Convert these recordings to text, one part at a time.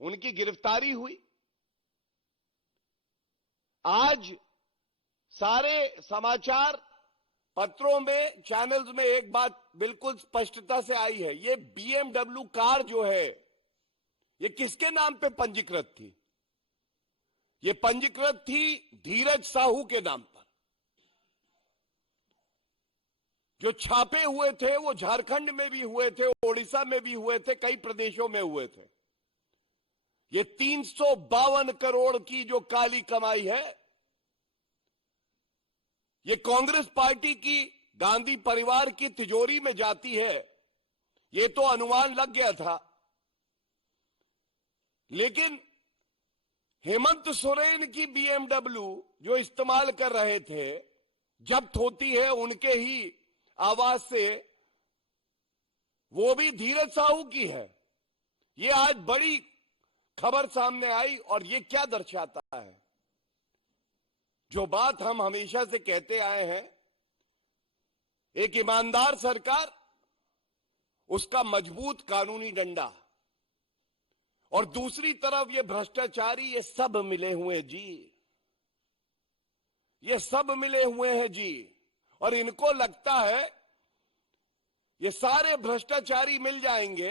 उनकी गिरफ्तारी हुई। आज सारे समाचार पत्रों में, चैनल्स में एक बात बिल्कुल स्पष्टता से आई है, ये BMW कार जो है ये किसके नाम पे पंजीकृत थी? ये पंजीकृत थी धीरज साहू के नाम पर। जो छापे हुए थे वो झारखंड में भी हुए थे, ओडिशा में भी हुए थे, कई प्रदेशों में हुए थे। ये 352 करोड़ की जो काली कमाई है, ये कांग्रेस पार्टी की, गांधी परिवार की तिजोरी में जाती है, ये तो अनुमान लग गया था। लेकिन हेमंत सोरेन की BMW जो इस्तेमाल कर रहे थे, जब्त होती है उनके ही आवाज से, वो भी धीरज साहू की है। ये आज बड़ी खबर सामने आई और ये क्या दर्शाता है? जो बात हम हमेशा से कहते आए हैं, एक ईमानदार सरकार, उसका मजबूत कानूनी डंडा, और दूसरी तरफ ये भ्रष्टाचारी, ये सब मिले हुए जी, ये सब मिले हुए हैं जी। और इनको लगता है ये सारे भ्रष्टाचारी मिल जाएंगे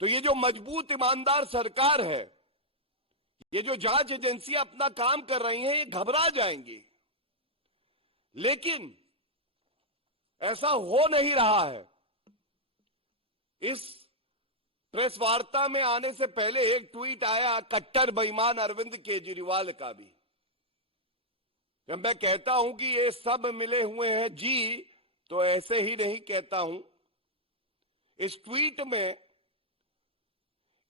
तो ये जो मजबूत ईमानदार सरकार है, ये जो जांच एजेंसियां अपना काम कर रही हैं, ये घबरा जाएंगी। लेकिन ऐसा हो नहीं रहा है। इस प्रेस वार्ता में आने से पहले एक ट्वीट आया कट्टर बेईमान अरविंद केजरीवाल का भी। जब मैं कहता हूं कि ये सब मिले हुए हैं जी, तो ऐसे ही नहीं कहता हूं। इस ट्वीट में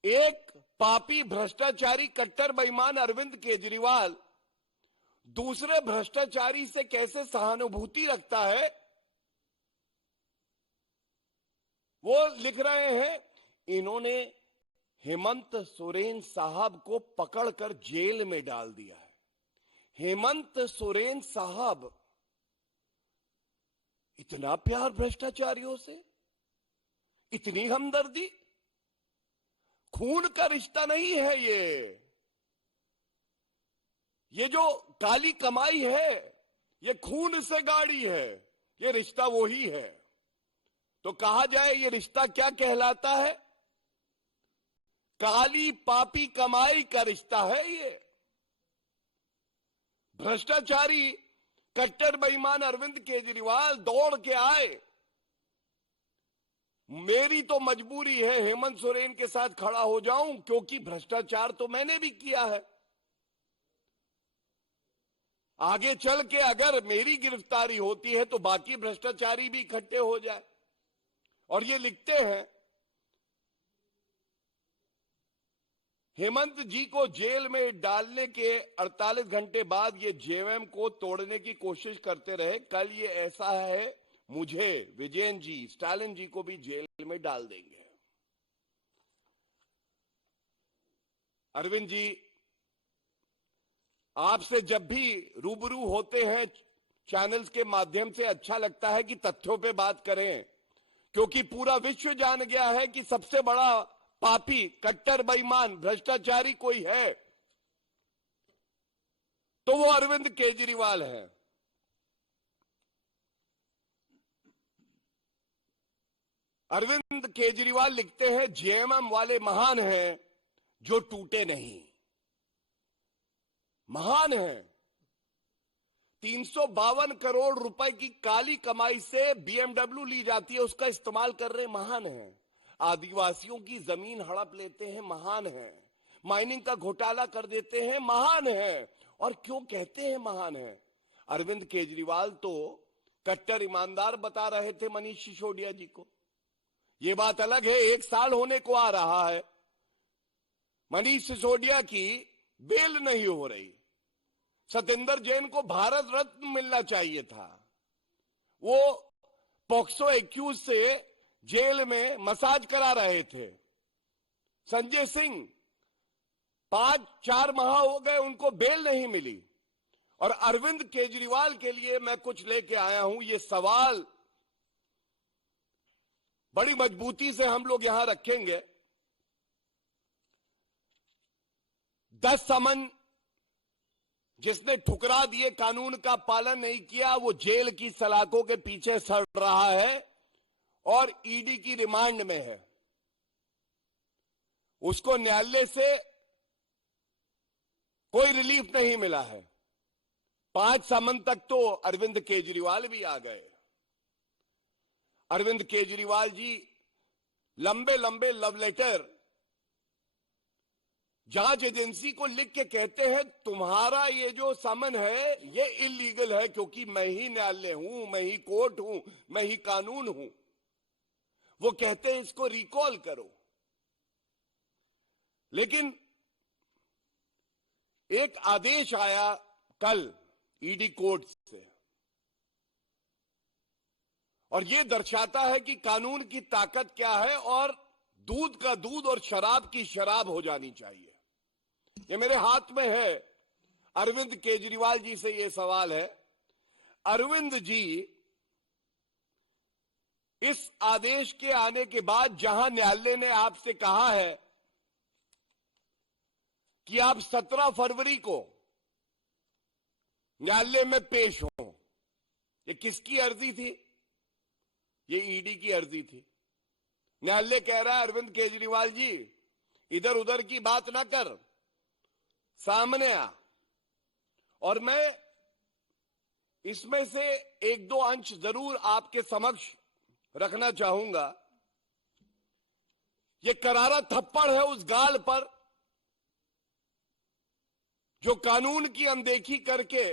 एक पापी भ्रष्टाचारी कट्टर बेईमान अरविंद केजरीवाल दूसरे भ्रष्टाचारी से कैसे सहानुभूति रखता है, वो लिख रहे हैं, इन्होंने हेमंत सोरेन साहब को पकड़कर जेल में डाल दिया है। हेमंत सोरेन साहब, इतना प्यार भ्रष्टाचारियों से, इतनी हमदर्दी, खून का रिश्ता नहीं है ये जो काली कमाई है, ये खून से गाड़ी है, ये रिश्ता वो ही है। तो कहा जाए ये रिश्ता क्या कहलाता है? काली पापी कमाई का रिश्ता है ये। भ्रष्टाचारी कट्टर बेईमान अरविंद केजरीवाल दौड़ के आए, मेरी तो मजबूरी है हेमंत सोरेन के साथ खड़ा हो जाऊं, क्योंकि भ्रष्टाचार तो मैंने भी किया है। आगे चल के अगर मेरी गिरफ्तारी होती है तो बाकी भ्रष्टाचारी भी इकट्ठे हो जाए। और ये लिखते हैं, हेमंत जी को जेल में डालने के 48 घंटे बाद ये जेएमएम को तोड़ने की कोशिश करते रहे। कल ये ऐसा है, मुझे, विजयन जी, स्टालिन जी को भी जेल में डाल देंगे। अरविंद जी, आपसे जब भी रूबरू होते हैं चैनल्स के माध्यम से, अच्छा लगता है कि तथ्यों पे बात करें, क्योंकि पूरा विश्व जान गया है कि सबसे बड़ा पापी, कट्टर बेईमान, भ्रष्टाचारी कोई है तो वो अरविंद केजरीवाल है। अरविंद केजरीवाल लिखते हैं, जेएमएम वाले महान हैं जो टूटे नहीं। महान हैं। 352 करोड़ रुपए की काली कमाई से BMW ली जाती है, उसका इस्तेमाल कर रहे, महान हैं। आदिवासियों की जमीन हड़प लेते हैं, महान हैं। माइनिंग का घोटाला कर देते हैं, महान हैं। और क्यों कहते हैं महान हैं? अरविंद केजरीवाल तो कट्टर ईमानदार बता रहे थे मनीष सिसोदिया जी को। यह बात अलग है, 1 साल होने को आ रहा है, मनीष सिसोदिया की बेल नहीं हो रही। सत्येंद्र जैन को भारत रत्न मिलना चाहिए था। वो पॉक्सो एक्यूज से जेल में मसाज करा रहे थे। संजय सिंह 5-4 माह हो गए, उनको बेल नहीं मिली। और अरविंद केजरीवाल के लिए मैं कुछ लेके आया हूं। ये सवाल बड़ी मजबूती से हम लोग यहां रखेंगे। 10 समन जिसने ठुकरा दिए, कानून का पालन नहीं किया, वो जेल की सलाखों के पीछे सड़ रहा है और ईडी की रिमांड में है। उसको न्यायालय से कोई रिलीफ नहीं मिला है। 5 समन तक तो अरविंद केजरीवाल भी आ गए। अरविंद केजरीवाल जी लंबे लंबे लव लेटर जांच एजेंसी को लिख के कहते हैं, तुम्हारा ये जो समन है ये इलीगल है, क्योंकि मैं ही न्यायालय हूं, मैं ही कोर्ट हूं, मैं ही कानून हूं। वो कहते हैं इसको रिकॉल करो। लेकिन एक आदेश आया कल ईडी कोर्ट से, और यह दर्शाता है कि कानून की ताकत क्या है, और दूध का दूध और शराब की शराब हो जानी चाहिए। ये मेरे हाथ में है। अरविंद केजरीवाल जी से यह सवाल है, अरविंद जी, इस आदेश के आने के बाद जहां न्यायालय ने आपसे कहा है कि आप 17 फरवरी को न्यायालय में पेश हो, ये किसकी अर्जी थी? ये ईडी की अर्जी थी। न्यायालय कह रहा है, अरविंद केजरीवाल जी इधर उधर की बात ना कर, सामने आ। और मैं इसमें से 1-2 अंश जरूर आपके समक्ष रखना चाहूंगा। ये करारा थप्पड़ है उस गाल पर जो कानून की अनदेखी करके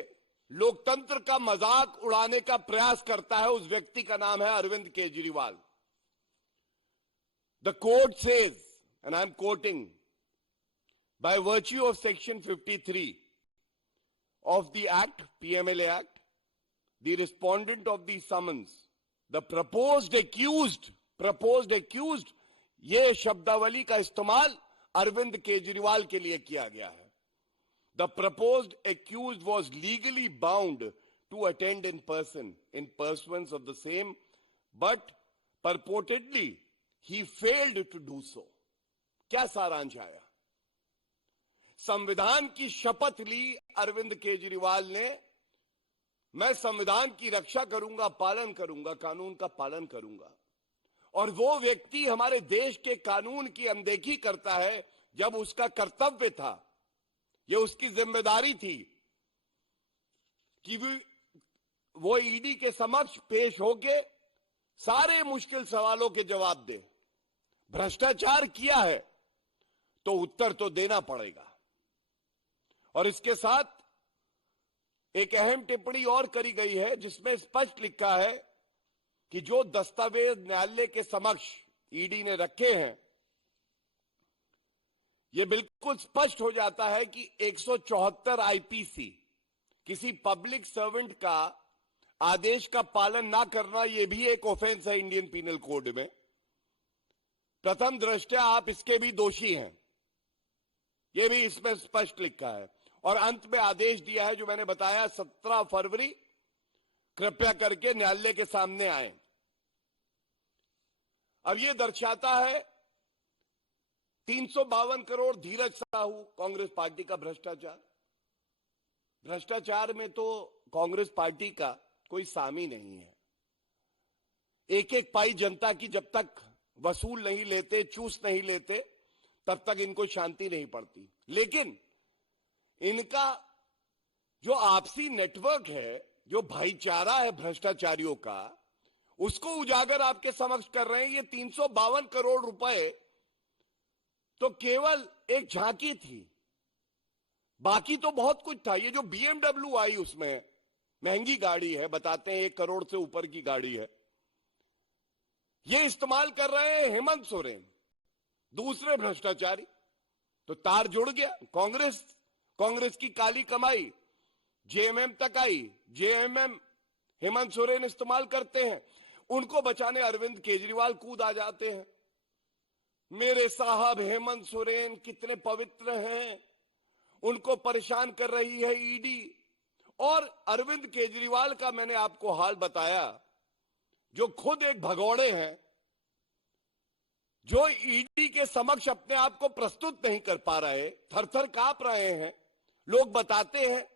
लोकतंत्र का मजाक उड़ाने का प्रयास करता है। उस व्यक्ति का नाम है Arvind Kejriwal. The court says, and I am quoting, by virtue of section 53 of the act, PMLA act, the respondent of the summons, the proposed accused, ये शब्दावली का इस्तेमाल अरविंद केजरीवाल के लिए किया गया है। The proposed accused was legally bound to attend in person, in pursuance of the same, but purportedly he failed to do so. क्या सारांश आया? संविधान की शपथ ली अरविंद केजरीवाल ने, मैं संविधान की रक्षा करूंगा, पालन करूंगा, कानून का पालन करूंगा। और वो व्यक्ति हमारे देश के कानून की अनदेखी करता है जब उसका कर्तव्य था, ये उसकी जिम्मेदारी थी कि वो ईडी के समक्ष पेश होके सारे मुश्किल सवालों के जवाब दे। भ्रष्टाचार किया है तो उत्तर तो देना पड़ेगा। और इसके साथ एक अहम टिप्पणी और करी गई है जिसमें स्पष्ट लिखा है कि जो दस्तावेज न्यायालय के समक्ष ईडी ने रखे हैं, यह बिल्कुल स्पष्ट हो जाता है कि 174 आईपीसी, किसी पब्लिक सर्वेंट का आदेश का पालन ना करना, यह भी एक ऑफेंस है इंडियन पीनल कोड में। प्रथम दृष्टया आप इसके भी दोषी हैं, यह भी इसमें स्पष्ट लिखा है। और अंत में आदेश दिया है जो मैंने बताया, 17 फरवरी कृपया करके न्यायालय के सामने आए। अब यह दर्शाता है 352 करोड़ धीरज साहू कांग्रेस पार्टी का भ्रष्टाचार। भ्रष्टाचार में तो कांग्रेस पार्टी का कोई सामी नहीं है। एक एक पाई जनता की जब तक वसूल नहीं लेते, चूस नहीं लेते, तब तक इनको शांति नहीं पड़ती। लेकिन इनका जो आपसी नेटवर्क है, जो भाईचारा है भ्रष्टाचारियों का, उसको उजागर आपके समक्ष कर रहे हैं। ये 352 करोड़ रुपए तो केवल एक झांकी थी, बाकी तो बहुत कुछ था। ये जो BMW आई, उसमें महंगी गाड़ी है, बताते हैं 1 करोड़ से ऊपर की गाड़ी है, ये इस्तेमाल कर रहे हैं हेमंत सोरेन, दूसरे भ्रष्टाचारी। तो तार जुड़ गया। कांग्रेस की काली कमाई जेएमएम तक आई, जेएमएम हेमंत सोरेन इस्तेमाल करते हैं, उनको बचाने अरविंद केजरीवाल कूद आ जाते हैं। मेरे साहब हेमंत सोरेन कितने पवित्र हैं, उनको परेशान कर रही है ईडी। और अरविंद केजरीवाल का मैंने आपको हाल बताया, जो खुद एक भगौड़े हैं, जो ईडी के समक्ष अपने आप को प्रस्तुत नहीं कर पा रहे, थर-थर कांप रहे हैं। लोग बताते हैं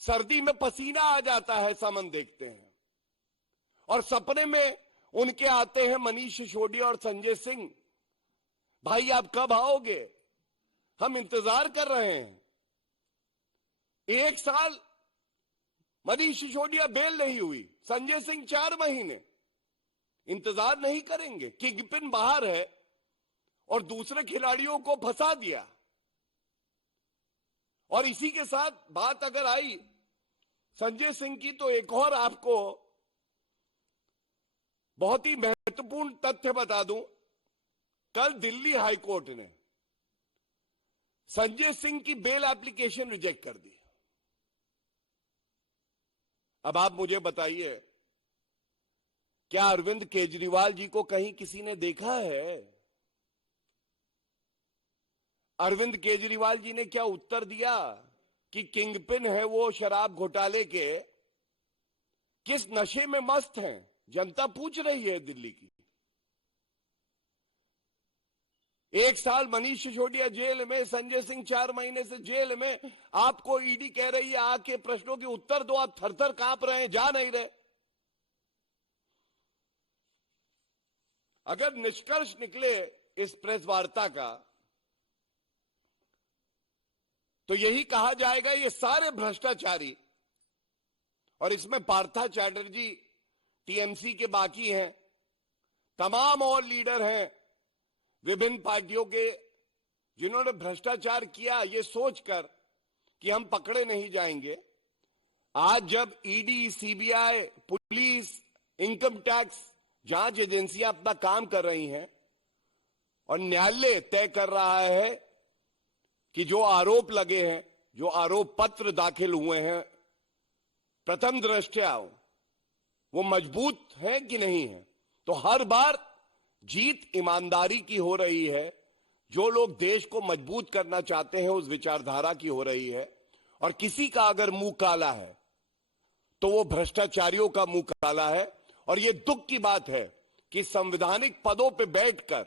सर्दी में पसीना आ जाता है सामन देखते हैं, और सपने में उनके आते हैं मनीष सिसोदिया और संजय सिंह। भाई आप कब आओगे, हम इंतजार कर रहे हैं। 1 साल मनीष सिसोदिया बेल नहीं हुई, संजय सिंह 4 महीने, इंतजार नहीं करेंगे। किंगपिन बाहर है और दूसरे खिलाड़ियों को फंसा दिया। और इसी के साथ बात अगर आई संजय सिंह की, तो एक और आपको बहुत ही महत्वपूर्ण तथ्य बता दूं। कल दिल्ली हाईकोर्ट ने संजय सिंह की बेल एप्लीकेशन रिजेक्ट कर दी। अब आप मुझे बताइए, क्या अरविंद केजरीवाल जी को कहीं किसी ने देखा है? अरविंद केजरीवाल जी ने क्या उत्तर दिया कि किंगपिन है वो शराब घोटाले के, किस नशे में मस्त हैं? जनता पूछ रही है दिल्ली की। 1 साल मनीष सिसोदिया जेल में, संजय सिंह 4 महीने से जेल में। आपको ईडी कह रही है आके प्रश्नों के उत्तर दो, आप थर-थर कांप रहे हैं, जा नहीं रहे। अगर निष्कर्ष निकले इस प्रेस वार्ता का, तो यही कहा जाएगा ये सारे भ्रष्टाचारी, और इसमें पार्था चैटर्जी टीएमसी के बाकी हैं, तमाम और लीडर हैं विभिन्न पार्टियों के, जिन्होंने भ्रष्टाचार किया ये सोचकर कि हम पकड़े नहीं जाएंगे। आज जब ED, CBI, police, income tax जांच एजेंसियां अपना काम कर रही हैं और न्यायालय तय कर रहा है कि जो आरोप लगे हैं, जो आरोप पत्र दाखिल हुए हैं, प्रथम दृष्टया वो मजबूत है कि नहीं है, तो हर बार जीत ईमानदारी की हो रही है। जो लोग देश को मजबूत करना चाहते हैं उस विचारधारा की हो रही है। और किसी का अगर मुंह काला है तो वो भ्रष्टाचारियों का मुंह काला है। और ये दुख की बात है कि संवैधानिक पदों पे बैठकर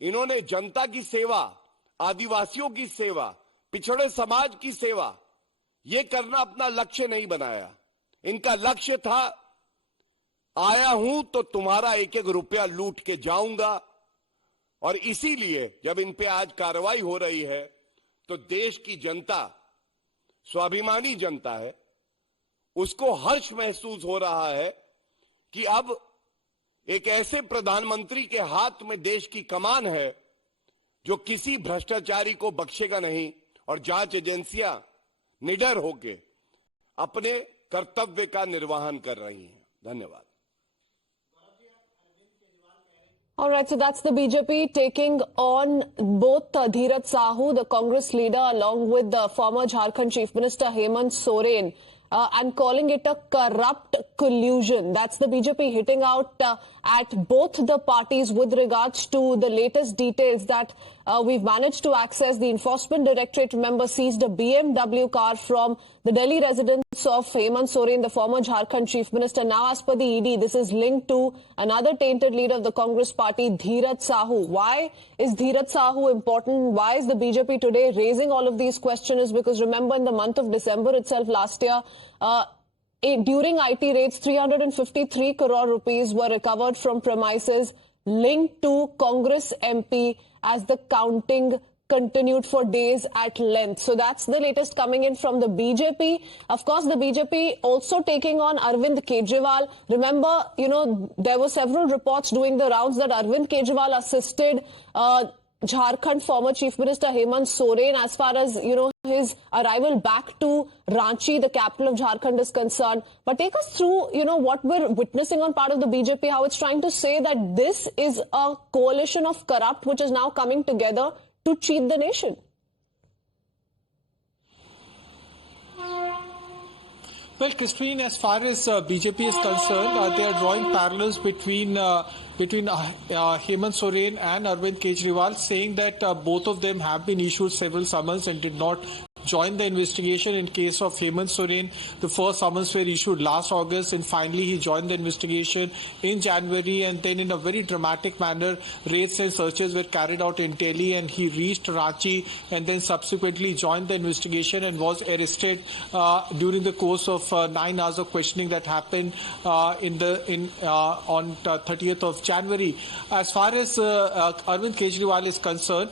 इन्होंने जनता की सेवा, आदिवासियों की सेवा, पिछड़े समाज की सेवा, ये करना अपना लक्ष्य नहीं बनाया। इनका लक्ष्य था आया हूं तो तुम्हारा 1-1 रुपया लूट के जाऊंगा। और इसीलिए जब इन पे आज कार्रवाई हो रही है तो देश की जनता, स्वाभिमानी जनता है, उसको हर्ष महसूस हो रहा है कि अब एक ऐसे प्रधानमंत्री के हाथ में देश की कमान है जो किसी भ्रष्टाचारी को बख्शेगा नहीं, और जांच एजेंसियां निडर होकर अपने कर्तव्य का निर्वहन कर रही हैं। धन्यवाद। All right, so that's the BJP taking on both Dhiraj Sahu, the Congress leader, along with the former Jharkhand Chief Minister Hemant Soren, and calling it a corrupt collusion. That's the BJP hitting out at both the parties with regards to the latest details that we've managed to access. The Enforcement Directorate, remember, seized a BMW car from the Delhi residence of Hemant Soren, the former Jharkhand Chief Minister. Now, as per the ED, this is linked to another tainted leader of the Congress party, Dhiraj Sahu. Why is Dhiraj Sahu important? Why is the BJP today raising all of these questions? Because remember, in the month of December itself last year, during IT raids, 353 crore rupees were recovered from premises linked to Congress MP as the counting continued for days at length. So that's the latest coming in from the BJP. Of course, the BJP also taking on Arvind Kejriwal. Remember, there were several reports doing the rounds that Arvind Kejriwal assisted Jharkhand former Chief Minister Hemant Soren as far as, his arrival back to Ranchi, the capital of Jharkhand, is concerned. But take us through, what we're witnessing on part of the BJP, how it's trying to say that this is a coalition of corrupt which is now coming together to cheat the nation. Well, Christine, as far as BJP is concerned, they are drawing parallels between Hemant Soren and Arvind Kejriwal, saying that both of them have been issued several summons and did not join the investigation. In case of Hemant Soren, the first summons were issued last August, and finally he joined the investigation in January, and then in a very dramatic manner, raids and searches were carried out in Delhi, and he reached Ranchi and then subsequently joined the investigation and was arrested during the course of 9 hours of questioning that happened on 30th of January. As far as Arvind Kejriwal is concerned,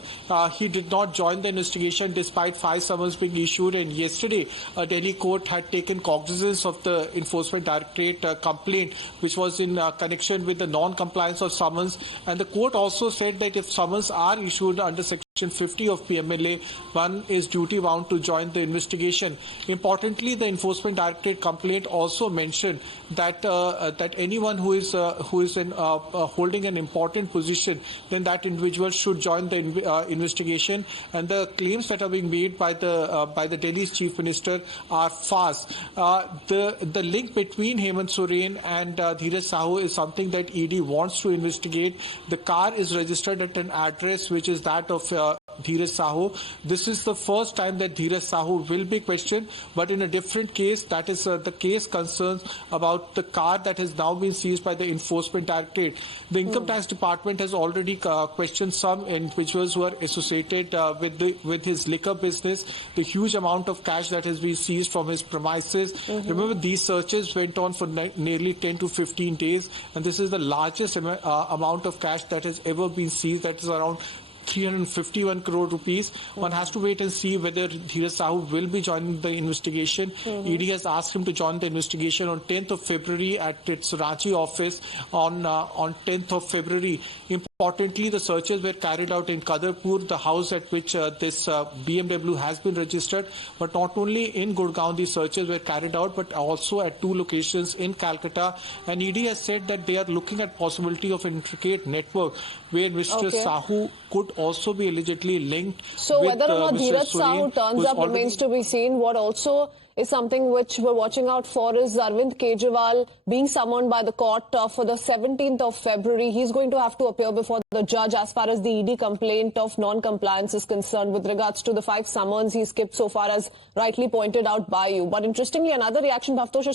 he did not join the investigation despite 5 summons being issued, and yesterday a Delhi court had taken cognizance of the Enforcement Directorate complaint which was in connection with the non-compliance of summons, and the court also said that if summons are issued under Section 50 of PMLA, one is duty bound to join the investigation. Importantly, the Enforcement Directorate complaint also mentioned that that anyone who is holding an important position, then that individual should join the investigation. And the claims that are being made by the Delhi's Chief Minister are false. The link between Hemant Soren and Dhiraj Sahu is something that ED wants to investigate. The car is registered at an address which is that of Dhiraj Sahu. This is the first time that Dhiraj Sahu will be questioned, but in a different case. That is the case concerns about the car that has now been seized by the Enforcement Directorate. The Income Tax Department has already questioned some individuals who are associated with his liquor business, the huge amount of cash that has been seized from his premises. Remember, these searches went on for nearly 10 to 15 days, and this is the largest amount of cash that has ever been seized. That is around 351 crore rupees. One has to wait and see whether Dhiraj Sahu will be joining the investigation. ED has asked him to join the investigation on 10th of February at its Ranchi office on 10th of February. Importantly, the searches were carried out in Kadarpur, the house at which this BMW has been registered. But not only in Gurgaon these searches were carried out, but also at 2 locations in Calcutta. And ED has said that they are looking at possibility of an intricate network where Mr. Sahu could also be allegedly linked. So with, whether or not Mr. Dhiraj Sahu turns up remains to be seen. What also is something which we're watching out for is Arvind Kejriwal being summoned by the court for the 17th of February. He's going to have to appear before the judge as far as the ED complaint of non-compliance is concerned with regards to the 5 summons he skipped so far, as rightly pointed out by you. But interestingly, another reaction, Bhavtosh,